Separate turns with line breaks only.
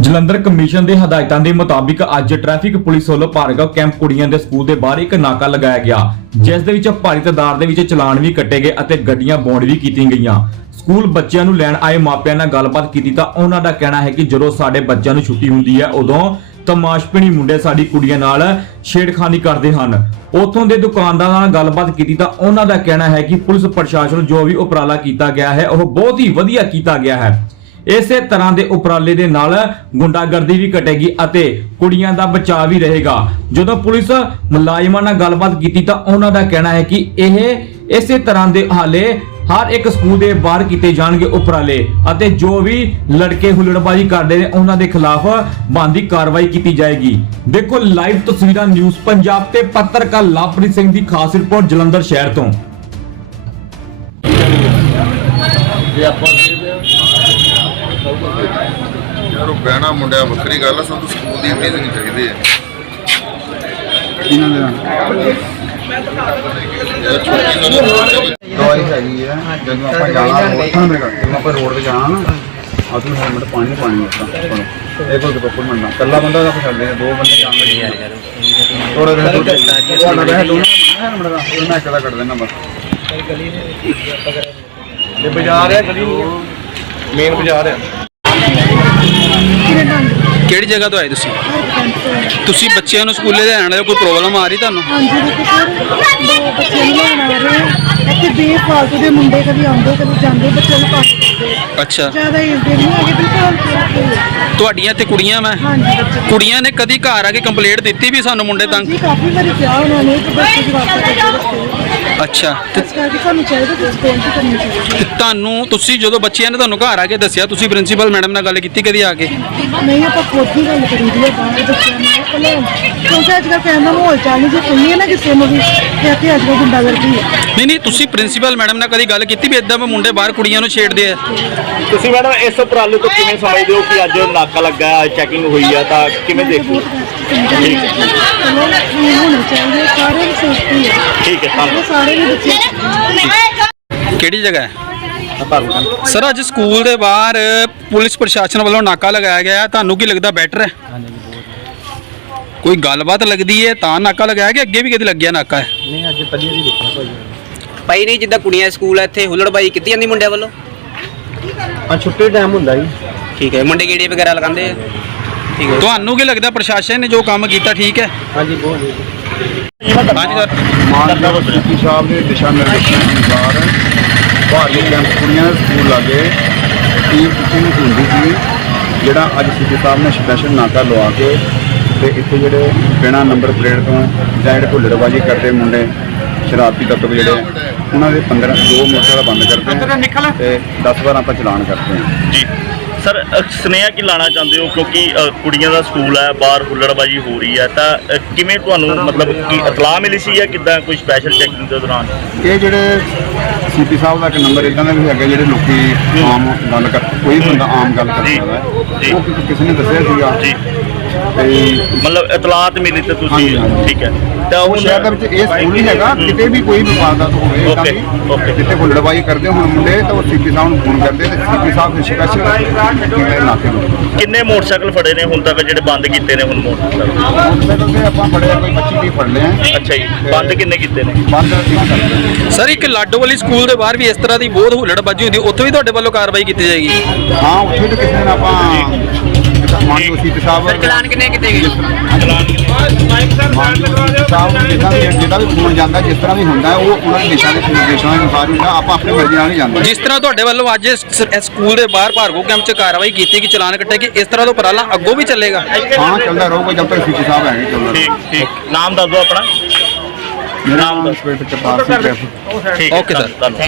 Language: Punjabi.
ਜਲੰਧਰ ਕਮਿਸ਼ਨ ਦੇ ਹਦਾਇਤਾਂ ਦੇ ਮੁਤਾਬਿਕ ਅੱਜ ਟ੍ਰੈਫਿਕ ਪੁਲਿਸ ਵੱਲੋਂ ਭਾਰਗਵ ਕੈਂਪ ਕੁੜੀਆਂ ਦੇ ਸਕੂਲ ਦੇ ਬਾਹਰ ਇੱਕ ਨਾਕਾ ਲਗਾਇਆ ਗਿਆ, ਜਿਸ ਦੇ ਵਿੱਚ ਭਾਰੀ ਤਾਦਾਦ ਦੇ ਵਿੱਚ ਚਲਾਨ ਵੀ ਕੱਟੇ ਗਏ ਅਤੇ ਗੱਡੀਆਂ ਬੌਂਡ ਵੀ ਕੀਤੀਆਂ ਗਈਆਂ। ਸਕੂਲ ਬੱਚਿਆਂ ਨੂੰ ਲੈਣ ਆਏ ਮਾਪਿਆਂ ਨਾਲ ਗੱਲਬਾਤ ਕੀਤੀ ਤਾਂ ਉਹਨਾਂ ਦਾ ਕਹਿਣਾ ਹੈ ਕਿ ਜਦੋਂ ਸਾਡੇ ਬੱਚਿਆਂ ਨੂੰ ਛੁੱਟੀ ਹੁੰਦੀ ਹੈ, ਉਦੋਂ ਤਮਾਸ਼ਪੀਣੀ ਮੁੰਡੇ ਸਾਡੀ ਕੁੜੀਆਂ ਨਾਲ ਛੇੜਖਾਨੀ ਕਰਦੇ ਹਨ। ਉਥੋਂ ਦੇ ਦੁਕਾਨਦਾਰਾਂ ਨਾਲ ਗੱਲਬਾਤ ਕੀਤੀ ਤਾਂ ਉਹਨਾਂ ਦਾ ਕਹਿਣਾ ਹੈ ਕਿ ਪੁਲਿਸ ਪ੍ਰਸ਼ਾਸਨ ਜੋ ਵੀ ਉਪਰਾਲਾ ਕੀਤਾ ਗਿਆ ਹੈ, ਉਹ ਬਹੁਤ ਹੀ ਵਧੀਆ ਕੀਤਾ ਗਿਆ ਹੈ। ਇਸੇ ਤਰ੍ਹਾਂ ਦੇ ਉਪਰਾਲੇ ਦੇ ਨਾਲ ਗੁੰਡਾਗਰਦੀ ਵੀ ਘਟੇਗੀ ਅਤੇ ਕੁੜੀਆਂ ਦਾ ਬਚਾਅ ਵੀ ਰਹੇਗਾ। ਜਦੋਂ ਪੁਲਿਸ ਮੁਲਾਜ਼ਮਾਂ ਨਾਲ ਗੱਲਬਾਤ ਕੀਤੀ ਤਾਂ ਉਹਨਾਂ ਦਾ ਕਹਿਣਾ ਹੈ ਕਿ ਇਹ ਇਸੇ ਤਰ੍ਹਾਂ ਦੇ ਹਾਲੇ ਹਰ ਇੱਕ ਸਕੂਲ ਦੇ ਬਾਹਰ ਕੀਤੇ ਜਾਣਗੇ ਉਪਰਾਲੇ ਅਤੇ ਜੋ ਵੀ ਲੜਕੇ ਹੁਲੜਬਾਜ਼ੀ ਕਰਦੇ ਨੇ, ਉਹਨਾਂ ਦੇ ਖਿਲਾਫ ਬਣਦੀ ਕਾਰਵਾਈ ਕੀਤੀ ਜਾਏਗੀ। ਦੇਖੋ, ਲਾਈਵ ਤਸਵੀਰਾਂ ਨਿਊਜ਼ ਪੰਜਾਬ ਤੇ ਪੱਤਰਕਾਰ ਲਵਪ੍ਰੀਤ ਸਿੰਘ ਦੀ ਖਾਸ ਰਿਪੋਰਟ ਜਲੰਧਰ ਸ਼ਹਿਰ ਤੋਂ।
ਯਾਰ ਉਹ ਬਹਿਣਾ ਮੁੰਡਿਆ ਵੱਖਰੀ ਗੱਲ ਆ ਸਾਨੂੰ ਸਕੂਲ ਦੀ ਮੀਟਿੰਗ ਚਾਹੀਦੀ ਹੈ।
ਇਹਨਾਂ ਦੇ ਦਵਾਈ ਹੈਗੀ ਹੈ ਜਦੋਂ ਆਪਾਂ ਜਾਣਾ ਰੋਡ ਜਦੋਂ ਆਪਾਂ ਰੋਡ ਤੇ ਜਾਣਾ ਨਾ ਹੈਲਮਟ ਪਾਣੀ ਪਾਣੀ ਆਪਾਂ ਇਹ ਕੋਈ ਮੰਨਣਾ ਕੱਲਾ ਬੰਦਾ ਤਾਂ ਛੱਡਦੇ ਆ ਦੋ ਬੰਦੇ ਜਾਣਗੇ ਯਾਰ ਯਾਰ ਥੋੜਾ ਜਿਹਾ ਦੂਰ ਤੁਹਾਡਾ ਬਹਿ ਦੋਨਾਂ ਦਾ ਹੈਲਮਟ ਦਾ ਉਹਨਾਂ ਇੱਕ ਦਾ ਕੱਢ ਦੇਣਾ ਬਸ। ਬਾਜ਼ਾਰ ਹੈ ਗਲੀ ਨਹੀਂ ਮੇਨ ਬਾਜ਼ਾਰ ਹੈ
ਕਿਹੜੀ ਜਗ੍ਹਾ ਤੋਂ ਆਏ ਤੁਸੀਂ? ਤੁਸੀਂ ਬੱਚਿਆਂ ਨੂੰ ਸਕੂਲੇ ਲੈਣ ਆਏ ਹੋ? ਕੋਈ ਪ੍ਰੋਬਲਮ ਆ ਰਹੀ ਤੁਹਾਨੂੰ?
ਹਾਂਜੀ ਦੇਖੋ ਸਰ ਦੋ ਬੱਚੇ ਨੂੰ ਲੈਣ ਆ ਰਹੇ ਆ। ਇੱਥੇ ਬੇਫਾਲਤੂ ਦੇ ਮੁੰਡੇ ਕਦੀ ਆਉਂਦੇ ਕਦੀ ਜਾਂਦੇ ਬੱਚਿਆਂ ਨੂੰ ਤੰਗ ਕਰਦੇ ਆ।
ਅੱਛਾ।
ਜ਼ਿਆਦਾ ਏਜ ਦੇ ਨਹੀਂ ਹੈਗੇ ਬਿਲਕੁਲ
ਤੁਹਾਡੀਆਂ ਤੇ ਕੁੜੀਆਂ ਮੈਂ।
ਹਾਂਜੀ ਬੱਚੇ
ਕੁੜੀਆਂ ਨੇ ਕਦੀ ਘਰ ਆ ਕੇ ਕੰਪਲੇਂਟ ਦਿੱਤੀ ਵੀ ਸਾਨੂੰ ਮੁੰਡੇ ਤੰਗ?
ਜੀ ਕਾਫੀ ਵਾਰੀ ਕਿਹਾ ਉਹਨਾਂ ਨੇ ਕਿ ਬੱਚੇ ਕਰਦੇ ਰਸਤੇ
ਅੱਛਾ। ਤੇ
ਇਸ ਕਰਕੇ ਸਾਨੂੰ ਚਾਹੀਦਾ ਕਿ ਸਪੋਰਟ ਕਰਨੀ ਚਾਹੀਦੀ।
ਤੇ ਤੁਹਾਨੂੰ ਤੁਸੀਂ ਜਦੋਂ ਬੱਚਿਆਂ ਨੇ ਤੁਹਾਨੂੰ ਘਰ ਆ ਕੇ ਦੱਸਿਆ? ਤੁਸੀਂ ਪ੍ਰਿੰਸੀਪਲ ਮੈਡਮ ਨਾਲ ਗੱਲ ਕੀਤੀ ਕਦੀ ਆ ਕੇ?
ਨਹੀਂ ਆਪਾਂ ਖੁਦ ਹੀ ਗੱਲ ਕਰੀਦੀ ਹੈ ਬਾਹਰ ਬੱਚਿਆਂ ਨਾਲ ਪਹਿਲੇ ਕਿਉਂਕਿ ਅੱਜ ਕੱਲ੍ਹ ਕਹਿਣ ਦਾ ਮਾਹੌਲ ਚੱਲ ਨਹੀਂ ਜੇ ਕਹੀਏ ਨਾ ਕਿਸੇ ਨੂੰ ਵੀ ਕਿ ਇੱਥੇ ਅੱਜ ਕੱਲ੍ਹ ਗੁੰਡਾਗਰਦੀ ਹੈ
ਨਹੀਂ ਨਹੀਂ ਤੁਸੀਂ ਪ੍ਰਿੰਸੀਪਲ ਮੈਡਮ ਨਾਲ ਕਦੀ ਗੱਲ ਕੀਤੀ ਵੀ ਇਦਾਂ ਮੈਂ ਮੁੰਡੇ ਬਾਹਰ ਕੁੜੀਆਂ ਨੂੰ ਛੇੜਦੇ ਆ?
ਤੁਸੀਂ ਮੈਡਮ ਇਸ ਉਪਰਾਲੇ ਤੋਂ ਕਿਵੇਂ ਸਮਝਦੇ ਹੋ ਕਿ ਅੱਜ ਨਾਕਾ ਲੱਗਾ ਹੈ ਚੈਕਿੰਗ ਹੋਈ ਆ ਤਾਂ ਕਿਵੇਂ ਦੇਖਦੇ ਹੋ?
ਚਲੋ ਇਹ ਹੋਣਾ ਚਾਹੀਦਾ ਸਾਰੇ ਦੀ ਹੈ
ਠੀਕ ਹੈ ਧੰਨਵਾਦ।
ਸਾਰੇ ਦੇ ਬੱਚੇ।
ਕਿਹੜੀ ਜਗ੍ਹਾ ਹੈ? ਸਰ ਅੱਜ ਸਕੂਲ ਦੇ ਬਾਹਰ ਪੁਲਿਸ ਪ੍ਰਸ਼ਾਸਨ ਵੱਲੋਂ ਨਾਕਾ ਲਗਾਇਆ ਗਿਆ ਹੈ। ਤੁਹਾਨੂੰ ਕੀ ਲੱਗਦਾ ਬੈਟਰ ਹੈ? ਕੋਈ ਗੱਲਬਾਤ ਲੱਗਦੀ ਹੈ? ਤਾਂ ਨਾਕਾ ਲਗਾਇਆ ਕਿ ਅੱਗੇ ਵੀ ਕਦੇ ਲੱਗਿਆ ਨਾਕਾ ਹੈ?
ਭਾਈ ਨਹੀਂ ਜਿੱਦਾਂ ਕੁੜੀਆਂ ਸਕੂਲ ਆ ਇੱਥੇ ਹੁੱਲੜਬਾਈ ਕੀਤੀ ਜਾਂਦੀ ਮੁੰਡਿਆਂ ਵੱਲੋਂ?
ਆ ਛੁੱਟੀ ਟਾਈਮ ਹੁੰਦਾ ਜੀ।
ਠੀਕ ਹੈ ਮੁੰਡੇ ਗੇੜੇ ਵਗੈਰਾ ਲਗਾਉਂਦੇ ਆ? ਠੀਕ ਹੈ।
ਤੁਹਾਨੂੰ ਕੀ ਲੱਗਦਾ ਪ੍ਰਸ਼ਾਸਨ ਨੇ ਜੋ ਕੰਮ ਕੀਤਾ ਠੀਕ ਹੈ?
ਹਾਂਜੀ ਬਹੁਤ
ਸਰ
ਮਾਨਯੋਗ ਸਪੀਕਰ ਸਾਹਿਬ ਦੇ ਦਿਸ਼ਾ ਨਿਰਦੇਸ਼ਾਂ ਅਨੁਸਾਰ ਭਾਰਤੀ ਕੈਂਪ ਕੁੜੀਆਂ ਦੇ ਸਕੂਲ ਲਾਗੇ। ਟੀਮ ਹੁੰਦੀ ਸੀ। ਜਿਹੜਾ ਅੱਜ ਸਿੱਧੇ ਸਾਹਿਬ ਨੇ ਸਪੈਸ਼ਲ ਨਾਕਾ ਲਵਾ ਕੇ ਤੇ ਇੱਥੇ ਜਿਹੜੇ ਬਿਨਾਂ ਨੰਬਰ ਪਲੇਟ ਤੋਂ ਜਾਂ ਜਿਹੜੇ ਭੁੱਲੜਬਾਜੀ ਕਰਦੇ ਮੁੰਡੇ ਸ਼ਰਾਰਤੀ ਤੱਤਵ ਜਿਹੜੇ ਉਹਨਾਂ ਦੇ 15 ਦੋ ਮੋਟਰਸਾਈਕਲ ਬੰਦ ਕਰਦੇ ਤੇ 10 ਵਾਰ ਆਪਾਂ ਚਲਾਨ ਕਰਦੇ ਹਾਂ।
ਜੀ। ਸਰ ਸੁਨੇਹਾ ਕੀ ਲਾਣਾ ਚਾਹੁੰਦੇ ਹੋ? ਕਿਉਂਕਿ ਅ, ਕੁੜੀਆਂ ਦਾ ਸਕੂਲ ਹੈ ਬਾਹਰ ਹੁੱਲੜਬਾਜੀ ਹੋ ਰਹੀ ਹੈ ਤਾਂ ਅ, ਕਿਵੇਂ ਤੁਹਾਨੂੰ ਮਤਲਬ ਕੀ ਇਤਲਾਹ ਮਿਲੀ ਸੀ ਜਾਂ ਕਿੱਦਾਂ ਕੋਈ ਸਪੈਸ਼ਲ ਚੈਕਿੰਗ ਦੇ ਦੌਰਾਨ?
ਇਹ ਜਿਹੜੇ ਸੀਪੀ ਸਾਹਿਬ ਦਾ ਇੱਕ ਨੰਬਰ ਇਦਾਂ ਦਾ ਵੀ ਹੈਗਾ ਜਿਹੜੇ ਲੋਕੀ ਆਮ ਗੱਲ ਕਰ ਕੋਈ ਬੰਦਾ ਆਮ ਗੱਲ ਕਰ
ਜੀ,
ਸਕਦਾ ਹੈ।
ਜੀ।
ਉਹ ਕਿਸੇ- ਕਿਸੇ ਨੇ ਦੱਸਿਆ ਸੀਗਾ।
ਜੀ।
ਤੇ
ਮਤਲਬ ਇਤਲਾਹ ਤੇ ਮਿਲੀ ਤੇ ਤੁਸੀਂ
ਹਾਂਜੀ।
ਠੀਕ ਹੈ। ਤਾਂ
ਉਹ
ਹੁਣ
ਸ਼ਹਿਰ ਦੇ ਵਿੱਚ ਇਹ ਸਕੂਲ ਨਹੀਂ ਹੈਗਾ ਕਿਤੇ ਵੀ ਕੋਈ ਵੀ ਵਾਰਦਾਤ ਹੋਵੇ
ਓਕੇ, ਓਕੇ।
ਜਿੱਥੇ ਹੁੱਲੜਬਾਈ ਕਰਦੇ ਹੋਣ ਮੁੰਡੇ ਤਾਂ ਉਹ ਸੀਪੀ ਸਾਹਿਬ ਨੂੰ ਫੋਨ ਕਰਦੇ ਤੇ ਸੀਪੀ ਸਾਹਿਬ ਫਿਰ ਸਪੈਸ਼ਲ ਕਿਤੇ ਨਾਕੇ ਨੂੰ
ਕਿੰਨੇ ਮੋਟਰਸਾਈਕਲ ਫੜੇ ਨੇ ਹੁਣ ਤੱਕ ਜਿਹੜੇ ਬੰਦ ਕੀਤੇ ਨੇ ਹੁਣ ਮੋਟਰਸਾਈਕਲ
ਮੋਟਰਸਾਈਕਲ ਤੇ ਆਪਾਂ ਫੜਿਆ ਕੋਈ 25 ਵੀ ਫੜ ਲਏ ਆ
ਅੱਛਾ ਜੀ ਬੰਦ ਕਿੰਨੇ ਕੀਤੇ ਨੇ
ਬੰਦ ਅਸੀਂ ਕਰਦੇ
ਸਰ ਇੱਕ ਲਾਡੋਵਾਲੀ ਸਕੂਲ ਦੇ ਬਾਹਰ ਵੀ ਇਸ ਤਰ੍ਹਾਂ ਦੀ ਬਹੁਤ ਹੁੱਲੜਬਾਜੀ ਹੁੰਦੀ ਉੱਥੇ ਵੀ ਤੁਹਾਡੇ ਵੱਲੋਂ ਕਾਰਵਾਈ ਕੀਤੀ ਜਾਏਗੀ
ਹਾਂ। ਹਾਂ ਉੱਥੇ ਤੇ ਕਿਸੇ ਨੇ ਆਪਾਂ ਮਾਨਯੋਗ ਸੀਪੀ ਸਾਹਿਬ
ਚਲਾਨ ਕਿੰਨੇ ਕਿਤੇ ਗਏ
ਸਾਹਿਬ ਨੂੰ ਜਿੱਦਾਂ ਵੀ ਜਿਹੜਾ ਵੀ ਫੋਨ ਜਾਂਦਾ ਜਿਸ ਤਰ੍ਹਾਂ ਵੀ ਹੁੰਦਾ ਹੈ, ਉਹ ਉਹਨਾਂ ਦੇ ਦਿਸ਼ਾ ਦੇ ਨਿਰਦੇਸ਼ਾਂ ਦੇ ਅਨੁਸਾਰ ਹੀ ਹੁੰਦਾ ਆਪਾਂ ਆਪਣੀ ਮਰਜ਼ੀ ਨਾਲ ਨਹੀਂ ਜਾਂਦੇ।
ਜਿਸ ਤਰ੍ਹਾਂ ਤੁਹਾਡੇ ਵੱਲੋਂ ਅੱਜ ਸਕੂਲ ਦੇ ਬਾਹਰ ਭਾਰਗੋ ਕੈਂਪ 'ਚ ਕਾਰਵਾਈ ਕੀਤੀ ਕਿ ਚਲਾਨ ਕੱਟੇ ਕਿ ਇਸ ਤਰ੍ਹਾਂ ਦਾ ਉਪਰਾਲਾ ਅੱਗੋਂ ਵੀ ਚੱਲੇਗਾ?
ਹਾਂ ਚੱਲਦਾ ਰਹੂਗਾ ਜਦ ਤੱਕ ਸੀਪੀ ਸਾਹਿਬ ਹੈਗੇ ਚੱਲਦਾ
ਠੀਕ ਠੀਕ। ਨਾਮ ਦੱਸ ਦਿਓ ਆਪਣਾ।
ਮੇਰਾ ਨਾਮ ਇੰਸਪੈਕਟਰ ਕਰਤਾਰ ਸਿੰਘ
ਠੀਕ
sir.
ਧੰਨਵਾਦ।